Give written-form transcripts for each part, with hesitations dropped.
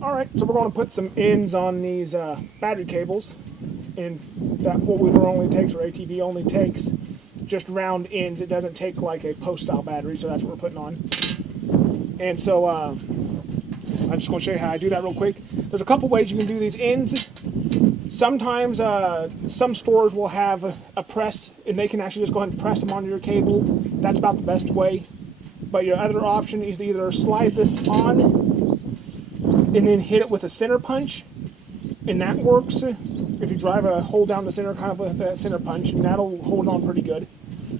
Alright, so we're going to put some ends on these battery cables, and that four-wheeler only takes, or ATV only takes, just round ends. It doesn't take like a post-style battery, so that's what we're putting on. And so I'm just going to show you how I do that real quick. There's a couple ways you can do these ends. Sometimes some stores will have a press, and they can actually just go ahead and press them onto your cable. That's about the best way. But your other option is to either slide this on and then hit it with a center punch, and that works. If you drive a hold down the center kind of with that center punch, and that'll hold on pretty good.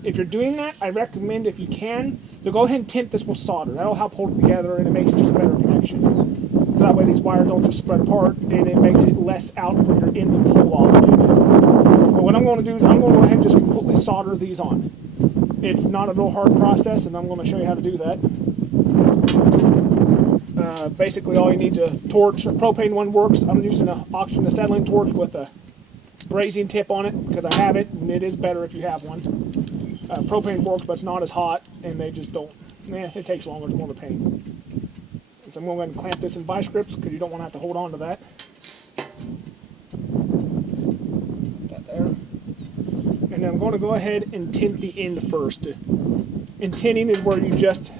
If you're doing that, I recommend, if you can, to go ahead and tint this with solder. That'll help hold it together, and it makes it just a better connection. So that way these wires don't just spread apart, and it makes it less out for your end to pull off. But what I'm going to do is I'm going to go ahead and just completely solder these on. It's not a real hard process, and I'm going to show you how to do that. Basically, all you need is a torch. A propane one works. I'm using an oxygen acetylene torch with a brazing tip on it because I have it, and it is better if you have one. Propane works, but it's not as hot, and they just don't. It takes longer. It's more of a pain. And so I'm going to go ahead and clamp this in vice grips because you don't want to have to hold on to that. That there. And then I'm going to go ahead and tint the end first. And tinting is where you just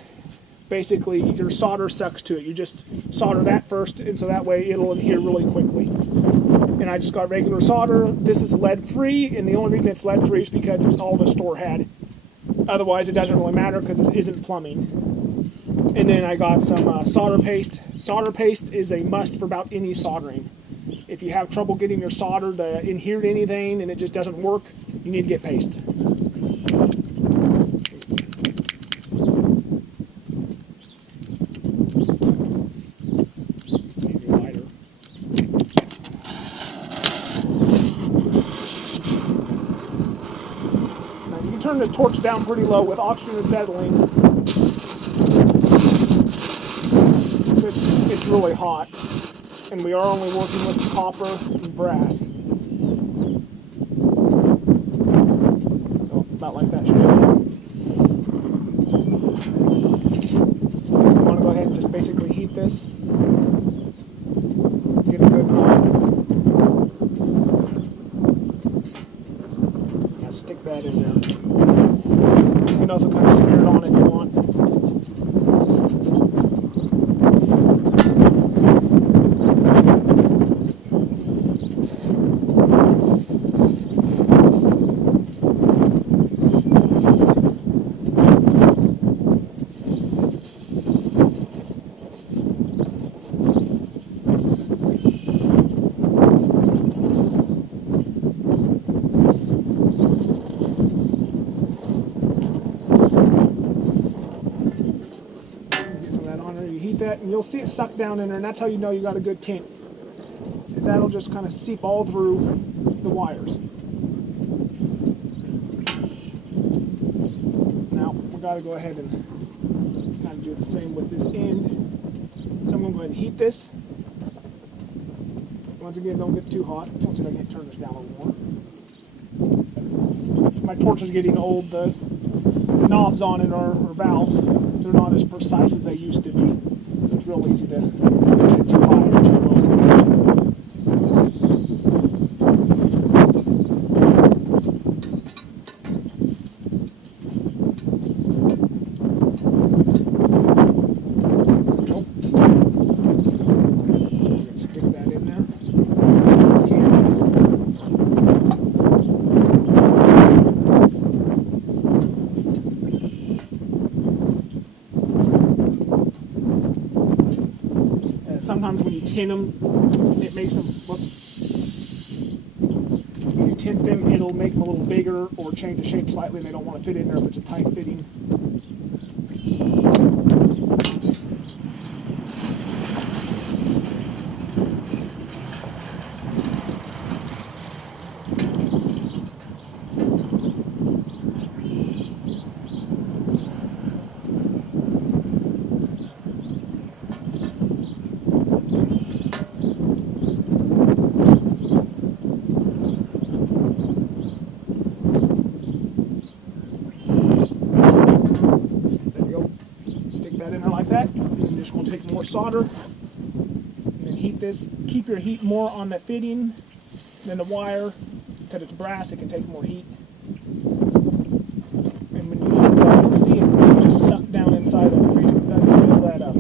basically your solder sucks to it. You just solder that first, and so that way it'll adhere really quickly. And I just got regular solder. This is lead free, and the only reason it's lead free is because it's all the store had. Otherwise, it doesn't really matter because this isn't plumbing. And then I got some solder paste. Solder paste is a must for about any soldering. If you have trouble getting your solder to adhere to anything and it just doesn't work, you need to get paste. Turn the torch down pretty low with oxygen acetylene. It's really hot, and we are only working with copper and brass. So about like that should do. You want to go ahead and just basically heat this. Get it good hot. Now stick that in there. You can also kind of smear it on if you want. That, and you'll see it suck down in there, and that's how you know you got a good tint, is that'll just kind of seep all through the wires. Now we got to go ahead and kind of do the same with this end. So I'm going to go ahead and heat this. Once again, don't get too hot. Let's see if I can turn this down a little more. My torch is getting old. The knobs on it are valves. They're not as precise as they used to be. So it's real easy to get too high or too low. Nope. Stick that in there. Sometimes when you tint them, it makes them, when you tint them, it'll make them a little bigger or change the shape slightly, and they don't want to fit in there if it's a tight fitting. That in there like that. And I'm just going to take more solder and heat this. Keep your heat more on the fitting than the wire, because it's brass, it can take more heat. And when you heat that, you'll see it just suck down inside of it. Fill that up.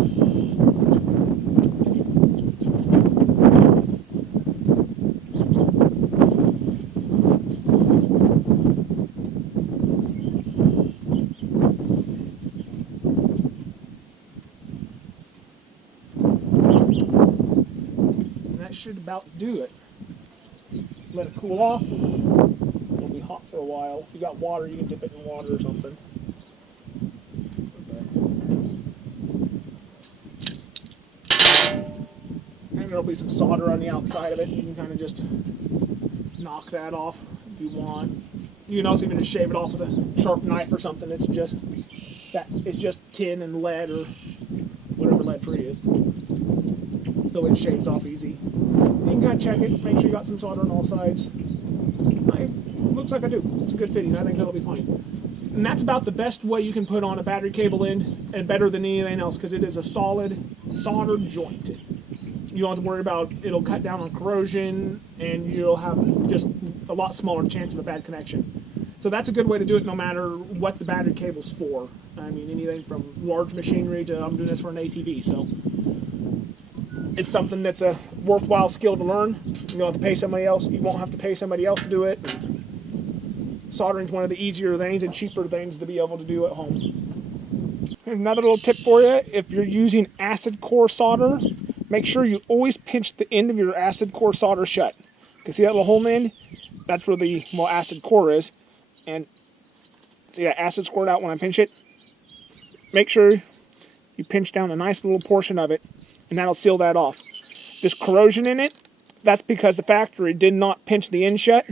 And that should about do it. Let it cool off. It'll be hot for a while. If you got water, you can dip it in water or something. And there'll be some solder on the outside of it. You can kind of just knock that off if you want. You can also even just shave it off with a sharp knife or something. It's just that it's just tin and lead or whatever lead-free is. So it shaves off easy. You can kind of check it, make sure you got some solder on all sides. Looks like I do. It's a good fitting. I think that'll be fine. And that's about the best way you can put on a battery cable end, and better than anything else, because it is a solid soldered joint. You don't have to worry about it'll cut down on corrosion, and you'll have just a lot smaller chance of a bad connection. So that's a good way to do it no matter what the battery cable's for. I mean, anything from large machinery to I'm doing this for an ATV. So it's something that's a worthwhile skill to learn. You don't have to pay somebody else. You won't have to pay somebody else to do it. Soldering's one of the easier things and cheaper things to be able to do at home. Another little tip for you, if you're using acid core solder, make sure you always pinch the end of your acid core solder shut. You can see that little hole in the end? That's where the acid core is. And see that acid squirt out when I pinch it? Make sure you pinch down a nice little portion of it, and that'll seal that off. This corrosion in it, that's because the factory did not pinch the end shut,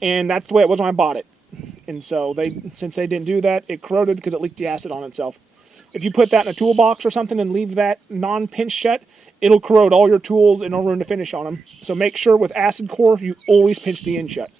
and that's the way it was when I bought it. And so since they didn't do that, it corroded because it leaked the acid on itself. If you put that in a toolbox or something and leave that non-pinch shut, it'll corrode all your tools and it'll ruin the finish on them. So make sure with acid core, you always pinch the end shut.